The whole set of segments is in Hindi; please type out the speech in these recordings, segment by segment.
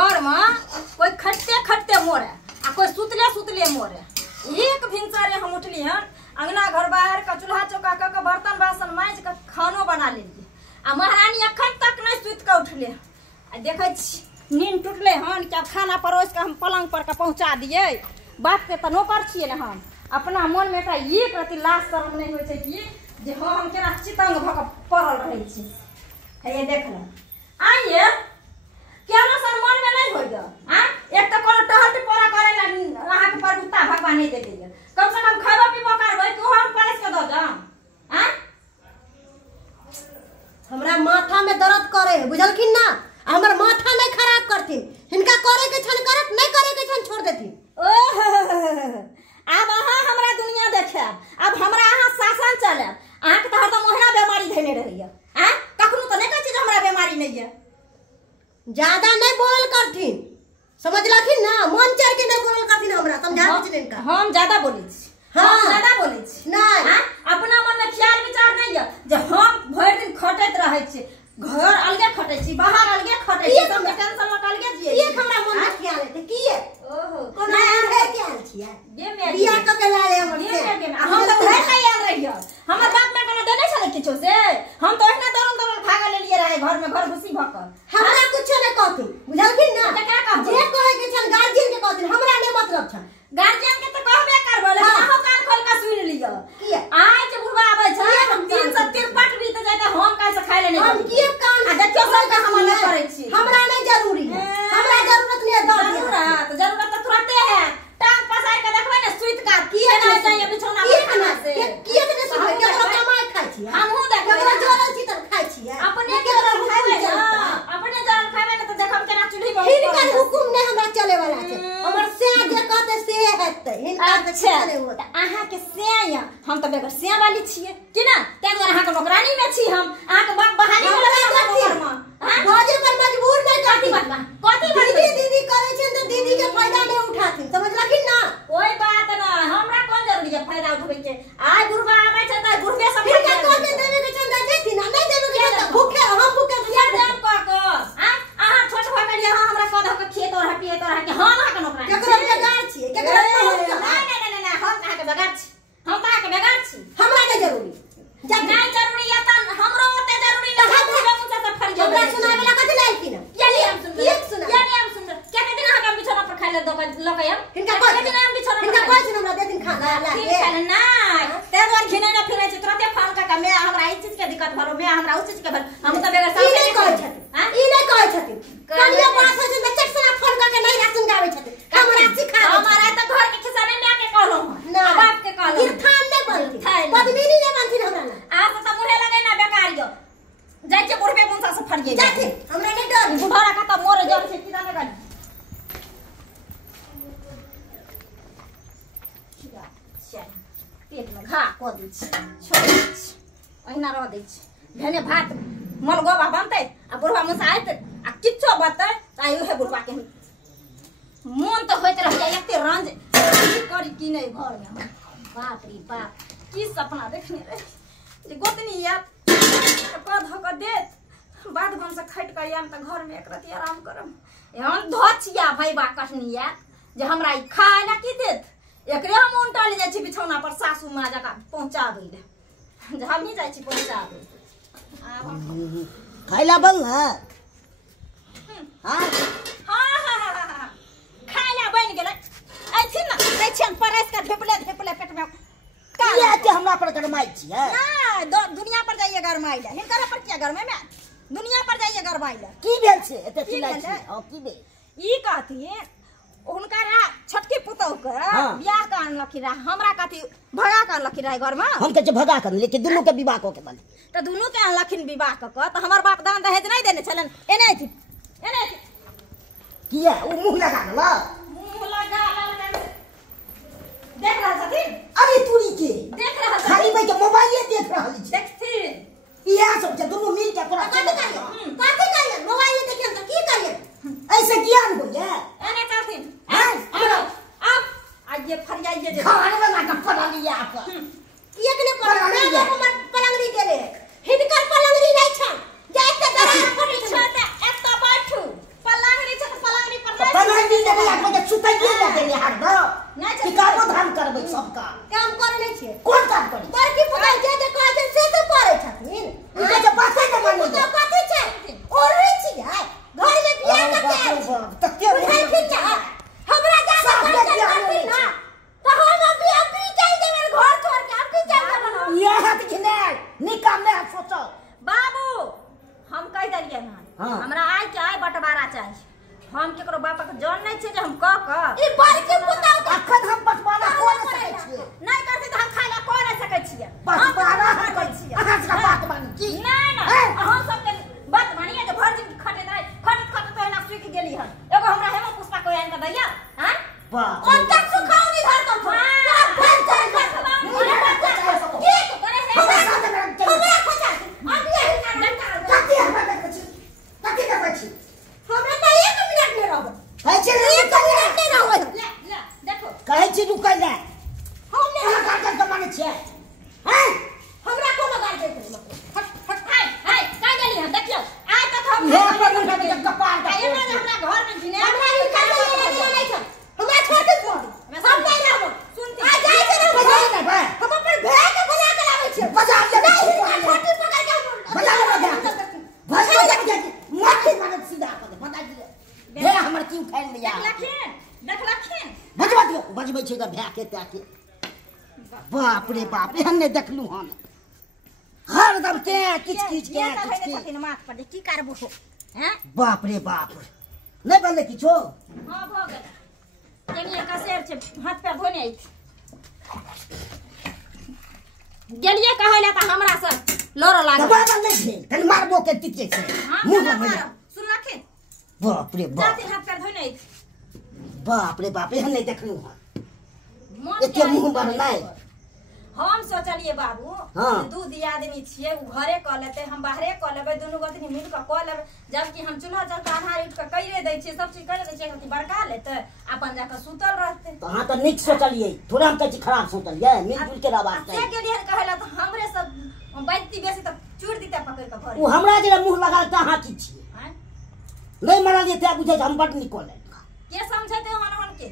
घर में कोई खटते खटते मोरे आ कोई सुतले सुतले मोरे। एक भिनसरे हम उठली हन अंगना घर बाहर का चूल्हा चौका का बर्तन बासन मांज के खानो बना लेलिए आ महारानी अखन तक नहीं सुत के उठले। आ देखे नींद टूटले हन क्या खाना परोस के हम पलंग पर के पहुंचा दिए। बात के तो नौकर छिए ना हम अपना मन में का एक रति लाश शर्म नहीं होय छै कि जे हम केना चितंग भ के पड़ल रहै छी। हे देख ल आइए केना सर मन में नहीं होय ग। हां एक त कोनो टहल टिपोरा करे ला अहाँ के प्रभुता भगवान नहीं देले कम से कम खावा पीबो करबै कि हम परेश के दो जा। हां हमरा माथा में दर्द करे बुझलखिन ना हमर माथा नहीं खराब करथिन हिनका करे के छन करत नहीं करे के छन छोड़ देथिन। अब अहाँ हमरा दुनिया देखे अब हमरा अहाँ शासन चले अहाँ के त हरदम ओहना बीमारी धैने रहिए। हां कखनो त नहीं कहै छी हमरा बीमारी नहीं है। ज्यादा नहीं बोल करथिन समझलखिन ना मन चढ़ के नहीं बोल करथिन हमरा समझा दे इनका। हम ज्यादा बोलै छी हम ज्यादा बोलै छी नहीं हां अपना मन में ख्याल विचार नहीं है जे हम भर दिन खटैत रहै छी घर अलगे खटै छी बाहर अलगे खटै छी सब टेंशन में अलगे जियै ये हमरा मन में ख्याल है की है ओहो कोनो है ख्याल छियै ये में बिया क के लाले हमर से हम तो घर नहीं आल रहियो हमर बाप में कोनो देने छले किछो से हम तो एहना दौड़ल भागा लेलिए रहे घर में घर घुसी भक्कर हमरा कुछ नहीं कहथिन बुझलखिन ना त का कहब जे कहे के छन गार्जियन के कहथिन हमरा नहीं मतलब छन गार्जियन के तो कहबे करबो लेकिन अहाँ कान खोल के सुन लियो की आइ जे बुढ़वा आबै छै हम 353 भी त जाते हम काहे से खाइ ले नहीं हम किए कान आ देखियो सब का हम नहीं करै छी हमरा नहीं जरूरी है हमरा जरूरत नहीं है जरूरत तो तुरंते है टांग पसार के देखबै ने सुइत का की है ना चाहिए बिछौना पर खाना से किए के सुइत के हमरा कमाई खाइ छी हमहु देखबै हमरा जरल छी त खाइ छी अपने के जरल खाइबै अपने जरल खाइबै न त देखब केना चूल्ही पर हिनका हुकुम नहीं हमरा चले वाला छै हमर से जे कहते से हेतै हिनका अच्छा त अहाँ के से हम त बेगर से वाली छियै कि ना तै दुआरे अहाँ के नौकरानी में छी हम अहाँ के बाप बहाली में लगा घर में बाजे पर मजबूर नहीं कथी करती बात कथी दीदी दीदी करे छै त दीदी के फायदा नहीं उठाती समझलखिन ना कोई बात ना हमरा कोन जरूरी है फायदा उठबै के आइ बुढ़वा आबै छै त बुढ़वे सब हिनका कह के देवे के छन देती ना नहीं देवे के छन भूखे हम भूखे या दाम क हां अहाँ छोट भ के यहाँ हमरा कह द के खेत और हटिए तो हटिए हम अहाँ के नौकरानी केकरो बेगार छी केकरो नहीं हम अहाँ के बेगार छी हम अहाँ के बेगार छी हमरा नहीं जरूरी जब नहीं जरूरी है त हमरो ओते जरूरी नहीं है बुढ़वा मुंह से फर गयो हमरा सुनावे ला कथि लाई की ना ये हम सुन ये सुन ये हम सुन क्या कहते ना हम बिछौना पर खाइ ले दो लकयम हिनका कह कहते ना हम बिछौना हिनका कह छी हमरा देथिन खाना ला के ना ते द्वार घिनै ना फिरै छै तुरंते फोन का मैं हमरा ई चीज के दिक्कत भरो मैं हमरा उस चीज के भर हम त बेगर सब नहीं कहै छथिन हां ई नहीं कहै छथिन कनिया बात होइ छै त चटसना फोन क के नहीं राशन गाबै छथिन हमरा सिखा हमारा त घर के खिसाने में आके कहलो ना बाप के कहलो इरफान नहीं बनती पद्मिनी नहीं बनती हमरा ना आप त मुहे लगे ना बेकार यो जाय के बुढ़बे मुंसा से फड़ गई जाके हमरा नहीं डर बुढ़ारा का त मोरे जर से किदा ना गली पेट में घा क दै छी छोड़ दै छी ओहिना रह दै छी भेने भात मलगोबा बनतै आ बुढ़वा मुंसा आइतै आ किछो बतै त आइ ओहे बुढ़वा के मन तो होइत रह जाय एते रंज की करी की नहीं घर में बाप रे बाप की सपना देखने रहे जे गोतनी या कह धक देत बाद बन से खट के आम त घर में एक रति आराम करम हम धोचिया भईबा कटनी या जे हमरा ई खाए ला की देत एकरे हम उल्टा ले जाय छी बिछौना पर सासू मां जका पहुंचाबै ले हम ही जाय छी पहुंचाबै खाइला बन है हां हां खाइला बन गेलै ऐथि न दै छियन परस के ढेपले पेट में ये के हमरा पर गरमाई छियै ना दुनिया पर जाइए गरमाई ले हिनकर पर क्या गरमे में दुनिया पर जाइए गरमाई ले की भेल छै एते चिल्लाई छै ओ की भेल ई कहती उनका छोटकी पुतौ के बियाह का अनलखी रहा हमरा कथी भगा का अनलखी रहा घर में हम कहे भगा कर लेकिन दोनों के विवाह को के बने त दोनों के अनलखिन विवाह क त हमर बाप दान दहेज नहीं देने छलन एने थी किया ओ मुंह लगा ला देख रहा छथिन अरे तूरी के देख रहा खाली भाई के मोबाइल देख रहा छी देखथिन इहा सब जे दोनों मिल के पूरा कथि करिए मोबाइल देखिए त की करिए ऐसे ज्ञान हो जाए एने चलथिन हां अब आज ये फरियाइए जे खाने वाला का पड़ा लिया आप एक ने पलंगड़ी देले हिनकर पलंगड़ी नहीं छ जाय त दरा फटे छ एत बैठू पलंगड़ी छ पलंगड़ी देबे या बजे सुतैये न देबे हार दो नहीं कि कामो धाम करबै सबका काम करे नहीं छे कोन काम करी बड़की पुता जे कहै छै से तो पड़ै छथिन इनका जे बाते न मानी तो कथि छै और रे छी है घर में बियाह करते तके उठाई फिर जा हमरा जाके खर्चा करती ना तो हम अभी चल जेबे घर छोड़ के अभी चल जेबे ये हाथ घिने निकाम ने सोचो बाबू हम कह दलिए ना हमरा आय के आय बंटवारा चाहिए हम केकरो बापा के जान नहीं छै जे हम कह ई बड़की पुता अखन हम बंटवारा कोन सकै छियै नहीं करते तो हम खाना कोन नहीं सकै छियै बंटवारा हम कहै छियै अहाँ से बात मानी की नहीं हम सब के बात मानिए जे भर दिन खटे नहीं खट तो ना सुख गेली हन एगो हमरा हेमो पुष्पा को आइन के दैया हैं वाह और तक सुखाओ घर तो तेरा भर चल ठीक करे है हमरा खोजा अब ये कते हमरा कछि कते का कछि हमरा त 1 मिनट में रहब है छै 1 मिनट में रहब ले देखो कहै छी रुकै ले हम ने अहाँ गार्डन के माने छियै हैं हमरा को लगा देते हाय का गेली हन देखियो आय तक हम हे पर मुंडा के कपार का आय ना हमरा घर में घिने हमरा ई कर नहीं छै हमरा छोड़ दे हम नहीं रहब सुनती आ जाय छै ना बजा ले भाई हम अपन भाई के बुला के लाबै छै बजा ले छोटी पकड़ के बजा ले बजा बजा माटी माने सीधा कर दे बता दिए हे हमर की उठाइ लिया देख लखिन बजबै छै त भै के ताके बाप रे बाप एहन नै देखलु हम हरदम ते किच किच माथ पर की करबो हैं बाप रे बाप नै बनले किछो हां भ गेल जनिए कसेर छै हाथ पे धोने गेलिए कहैला त हमरा से लड़ो लागल दबा बनले छै तन मारबो के तिचे छै मुंह लगबै सुन लखिन बाप रे बाप जाते हाथ पे धोने बाप रे बाप एहन नै देखलु हम मन एते मुंह पर नै हम सोचलिए बाबू दू दियादनी छिए उ घरे क लेते हम बाहरे क लेबै दुनू गोतनी मिल क क लेबै जबकि हम चूल्हा जल का आधार इट क कइरे दै छिए सब चीज कर दै छिए कि बड़का लेते अपन जाके सुतल रहते तो हां त नीक सोचलिए थोड़ा हम कछ खराब सोचलिए मिलजुल के रहबाक से गेलिए कहला त हमरे सब बैठती बेसी त चूड़ दीते पकड़ के घर उ हमरा जे मुंह लगा त हां की छिए हैं नै मारलिए त बुझै हम बड निकल के समझते हन के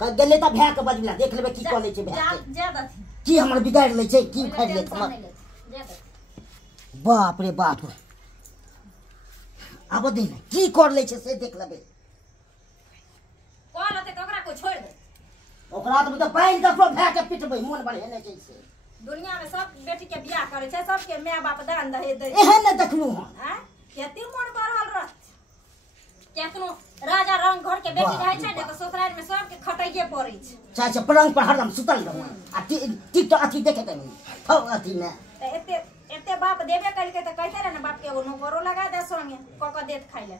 क गेले त भै के बजला देख लेबे की कले छै भै के जा दथि की हमर बिगाड़ ले छै की उखाड़ ले हमर बाप रे बाप अब दिन की कर ले छै से देख लेबे कोन होते ककरा को छोड़ दे ओकरा त पाइन ककरो भै के पिटबै मोन बढ़े नै छै से दुनिया में सब बेटी के बियाह करे छै सबके माय बाप दान दहे दे एहन नै देखलु हम हैं केते मन बढ़ल रहत केतनो राजा रंग घर के बेटी रहै छै ने त ससुराल में सब के खटैये पड़ै छै चाचा पलंग पर हरदम सुतल रहू आ टिक तो अथी देखे देबै हौ अथी में त एते बाप देबे कलके त कहते रहे ना बाप के वो नौकरो लगा दे संगे क देत खाइ ले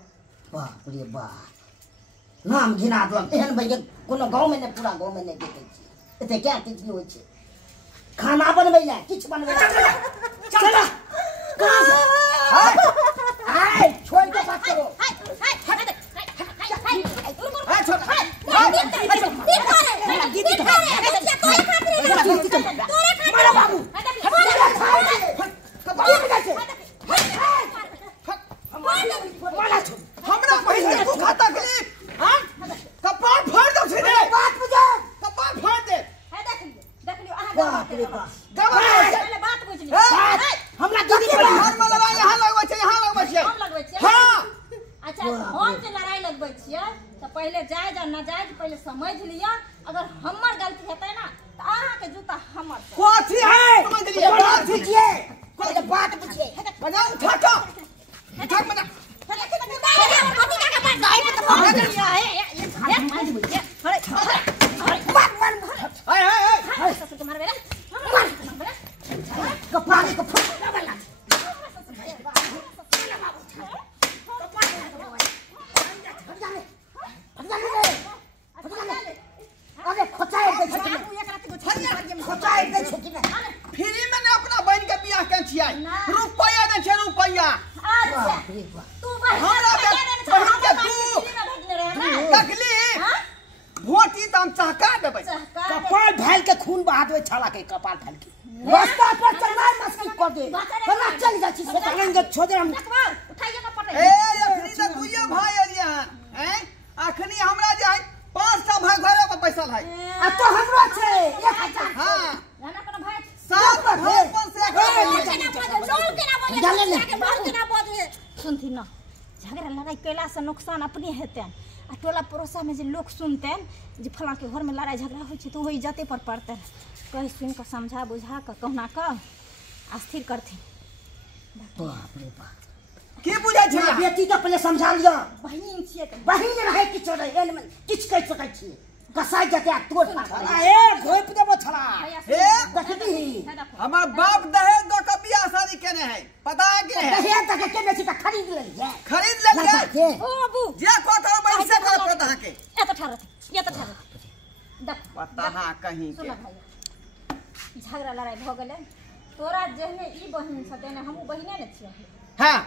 बाप रे बाप नाम घिना दम एहन भइए कोनो गांव में नै पूरा गांव में नै देखे छी एते क्या किछ होय छै खाना बनबै ले किछ बनबै चल हाय छोड़ के बात करो हमरा पहिले तू खाता तकलीफ हां कपार फाड़ दो सीधे बात बुझा कपार फाड़ दे है देख लियो अहां बाप रे बाप पहले बात बुझ लियो हमरा दीदी पर घर में लड़ाई यहां लगबै छै हम लगबै छियै हां अच्छा हम जे लड़ाई लगबै छियै त पहले जायज आ नाजायज पहले समझ लिया अगर हमर गलती हेतै ना त अहां के जूता हमर कोथी है समझ लिए बात बुझिए कोई बात बुझिए बजा उठा बजा कपाल को अरे खोचाए दे छकी ना फ्री में ने अपना बहन के बियाह के छियै रुपया दे छै रुपया बाप रे बाप तू हमरा बहन के तू तकलीफ भोटी दाम चहका देबै कपाल भाई के खून बहा देबै छाला के कपाल भाई के रास्ता पर चलना मस्ती कर दे बना चल जा छी से करेंगे छोड़ हम उठाइए का पटे ए अखनी त दुइये भाई एलिया हैं अखनी हमरा जे बैठल है। आ तो हमरो छै 1000। हां जाना कोनो भाई सब भोजपुर से सुनती ना झगड़ा लड़ाई कैला से नुकसान अपने हेतै आ टोला पड़ोसा में जे लोग सुनते जे फलां के घर में लड़ाई झगड़ा होइ छै तो वही जते पर पड़ते कहि सुन के समझा बुझा के कहना क अस्थिर करथिन। बाप रे बाप की बुझै छै बेटी तो पहले समझा लियो बहिन छियै त बहिन रहे किछो रे एन में किछ कह सकै छी कसाई जते तोड़ फाड़ ए घोप देबो छला ए देखबी हमर बाप दहेज द के बियाह शादी केने है पता है कि नहीं? दहेज तक केने छी त खरीद लेलिए खरीद लेलिए ओ बाबू जे कहत मैं से कर पता है के ये तो ठहर देख पता है कहीं सुन के भैया झगड़ा लड़ाई भ गेलै तोरा जेहने ई बहिन छते ने हमहू बहिने ने छियै हां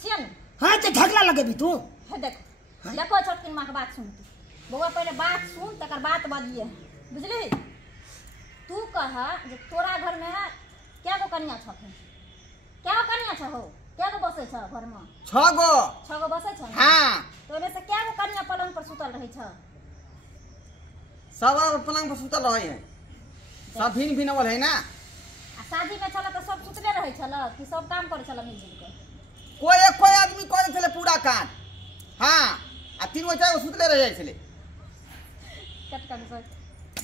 छियै ने हां तो झगड़ा लगेबी तू हे देख देखो छोटकिन माँ के बात सुनती बउआ पहले बात सुन तकर बात बजिए बुझली तू कहा जे तोरा घर में क्या गो कन्या छथिन क्या गो कन्या छ हो क्या गो बसे छ घर में 6 गो बसे छ हां तो ओमे से क्या गो कन्या पलंग पर सुतल रही छ सब पलंग पर सुतल रहे हैं सब भिन्न भिन्न है ना आ शादी में छल तो सब सुतले रहे छल कि सब काम करे छल मिलजुल के कोई आदमी करे छले पूरा काम हां आ तीनों चार सुतले रह जाय छले कटका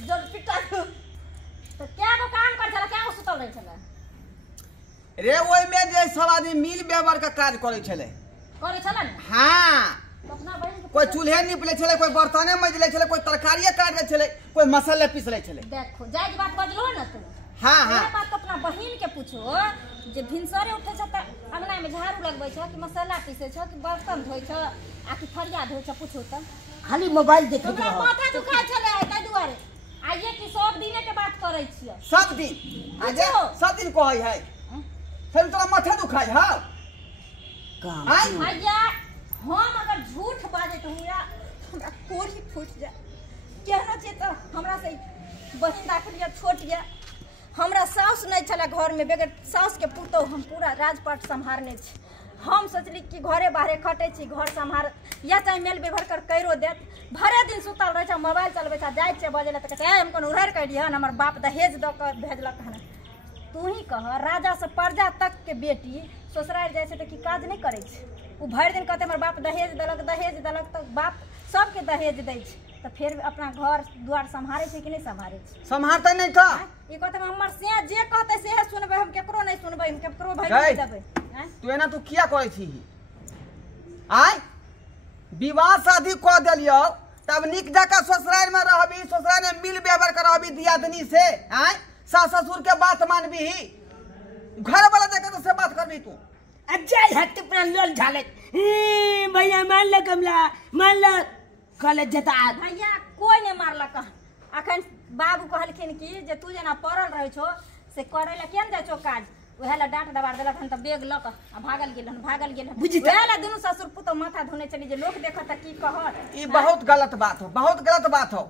जब पिटा तो क्या गो काम करे छल क्या गो सुतल रहे छल रे ओइ में जे सब आदमी मिल व्यवहार का काज करे छले करे छल ने हां तो अपना बहन के कोई चूल्हे निपले छले कोई बर्तने मजले छले कोई तरकारिये काट ले छले कोई मसाले पीसले छले देखो जायज बात बजलो ना तू हां हां ये बात तो अपना बहिन के पूछो जे भिनसरे उठे छ त अंगना में झाड़ू लगबै छ कि मसाला पीसे छ कि बर्तन धोइ छ आ कि थरिया धोइ छ पूछो त खाली मोबाइल देखत हमरा रहो माथा दुखाय छले तै दुआरे आइए कि सब दिने के बात करै छियै सब दिन आज सब दिन कहै है फिर तोरा माथा दुखाय है काम आय भैया हम अगर झूठ बाजे तो हमरा कोरी फूट जाए केहनो छै त हमरा से बहिन दाखलिया छोट या हमरा साउस नहीं छला घर में बेगर साउस के पुतो हम पूरा राजपाट संभारने छी हम सोचली कि घरे बाहरे खटे छी घर संभार या चाहे मेल बेभर कर कैरो देत भरे दिन सुतल रहे छ मोबाइल चलबे छ जाय छै बजेला त कहै हम कोन उधार कर दिया हमर बाप दहेज द के भेजलक हन तू ही कह राजा से प्रजा तक के बेटी ससुराल जाय छै त की काज नहीं करे छै उ भर दिन कहते हमर बाप दहेज दलक त बाप सबके दहेज दै छै तो फिर अपना घर द्वार संभारे छै कि नहीं संभारे छै संभारते नहीं था ई कहते हमर से जे कहते से सुनबे हम केकरो नहीं सुनबे हम केकरो भाई गई। नहीं देबे तू एना तू किया करे छी आय विवाह शादी क देलियो तब निक जका ससुराल में रहबी ससुराल में मिल व्यवहार करबी दियादनी से आय सास ससुर के बात मानबी घर वाला जगह तो से बात करबी तू अजय हट अपना लोल झाले भैया मान ले कमला मान ले कॉलेज जता भैया कोई नहीं मारलक अखन बाबू कहलखिन कि जे तू जना पड़ल रहे छो से करे ला केन जाय छो काज ओहे ला डांट दबार देलक हन त बेग ल के आ भागल गेल हन ओहे ला दुनु ससुर पुतो माथा धोने चली जे लोग देखत की कहत ई बहुत गलत बात हो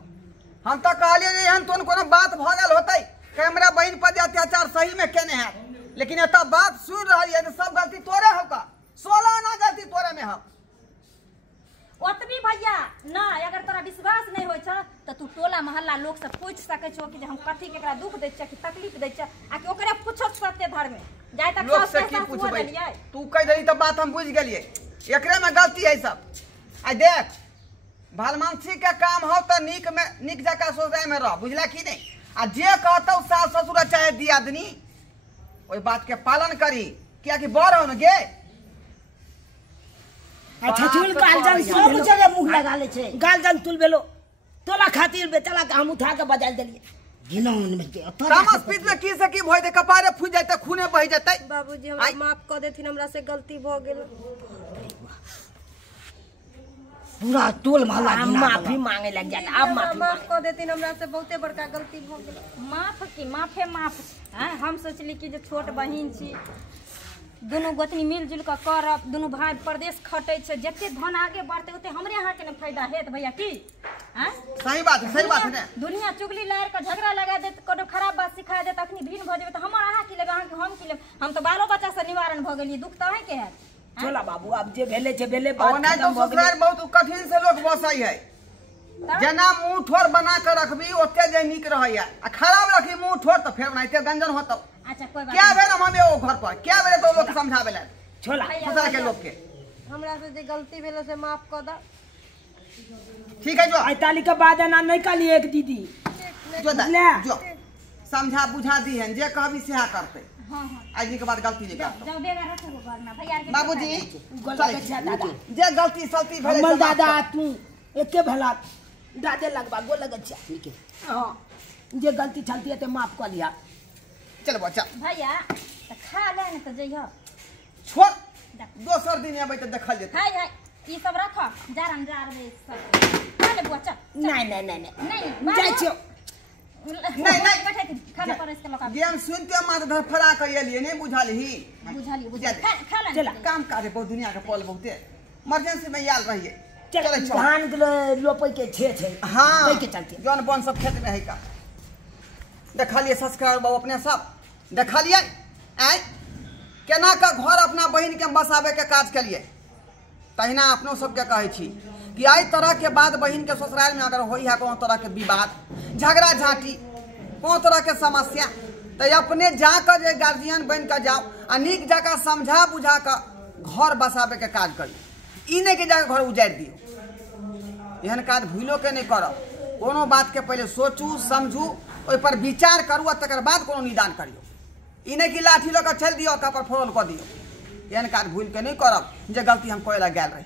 हम तो कहलिए जे हम तोन कोनो बात भ गेल होतै कैमरा बहन पर जे अत्याचार सही में केने है लेकिन एता बात सुन रही है तो सब गलती तोरे हो का 16 ना गलती तोरे में हो ओतबी भैया ना अगर तोरा विश्वास नहीं होय छ त तू टोला मोहल्ला लोग से पूछ सकै छो कि जे हम कथि केकरा दुख दै छ कि तकलीफ दै छ आ कि ओकरे पूछत सत्य धर्म में जाय तक लोग से की पूछबै तू कह दली त बात हम बुझ गेलिए एकरे में गलती है सब आ देख भलमानसी के काम हो त निक जका सोचाय में रह बुझला कि नहीं आ जे कहतौ सास ससुर चाहे दियादनी ओई बात के पालन करी क्या कि बड़ हो न गे अच्छा चुल गालजन सब जगह मुंह लगा ले छे गालजन तुल बेलो तोला खातिर बेचला के हम उठा के बजाल देलिए गिनौन में के तामस पीत में की से की भई दे कपारे फूट जाते खूने बह जाते बाबूजी हमरा माफ कर देथिन हमरा से गलती भ गेल पूरा टोल मोहल्ला माफी मांगे लग जाला अब माफ कर देथिन हमरा से बहुते बड़का गलती भ गेल माफ की माफे माफ हैं हम सोचली कि जे छोट बहिन छी दुनू गोतनी मिलजुल के करब दुनू भाई प्रदेश खटे छै जते धन आगे बढ़ते ओते हमरे यहाँ के न फायदा हेत भैया की हैं सही बात है ने दुनिया चुगली लायर के झगड़ा लगा देत कोनो खराब बात सिखा देत अखनी भीन भ जेबे त हमर अहाँ की लेबे अहाँ के हम की लेब हम तो बालो बच्चा से निवारण भ गेलिए दुख त अहीं के है चला बाबू अब जे भेले छे भेले और नहीं तो ससुराल बहुत कठिन से लोग बसाई है जना मुंह ठोर बना के रखबी ओते जे नीक रहैया आ खराब रखी मुंह ठोर तो फिर बनाइते गंजन होतो। अच्छा कोई बात क्या बेर हमें ओ घर पर क्या बेर तो लोग समझावे ला छोला दूसरा के लोग के हमरा से जे गलती भेलो से माफ कर दा। ठीक है जो ताली के बाद ना नहीं काली एक दीदी जो ले जो समझा बुझा दी है जे कहबी सेहा करते। हां हां आज के बाद गलती नहीं करते। जाओ बेगा रखो घर में भैया के बाबूजी दादा जे गलती सलती भेले हमर से माफ दादा कर। तू एके भला दादे लगवा गो लगत छ ठीक है हां जे गलती चलती है तो माफ कर लिया। चल बच्चा भैया तो खा ले न तो जइहो छोड़ दोसर दिन आबै त देखल जेतै। हाय हाय ई सब रख जारन जार दे सब खा ले बुआ चल नहीं नहीं जाय छियो नहीं बैठे खाना परस के लगा गेम सुनते मात धर फरा के एलिए नहीं बुझाली बुझा खा ले चला काम काजे बहुत दुनिया के पल बहुते इमरजेंसी में याल रहिए। चल धान रोपै के छे हां के चलते जौन बन सब खेत में है का देखलिए सब्सक्राइबर बाबू अपने सब देखलिए आय केना का घर अपना बहन के बसाबे के काज करिए। तहिना अपनो सबके कहै छी कि आई तरह के बाद बहन के ससुराल में अगर होई है कोनो तरह के विवाद झगड़ा झांटी कोनो तरह के समस्या तो अपने जाकर जे गार्जियन बन कर जाओ आ नीक जगह समझा बुझा कर घर बसाबे के काज करिए। ई नहीं कि जाकर घर उजाड़ दियो। एहन काज भूलो के नहीं करब। कोनो बात के पहले सोचू समझू ओइ पर विचार करू तकर बाद कोनो निदान करियो। ई नहीं कि लाठी लऽ कऽ चल दियो कपर फोड़ल कऽ दियो। एहन काज भूल के नहीं करब जे गलती हम कोई ला गेल रही।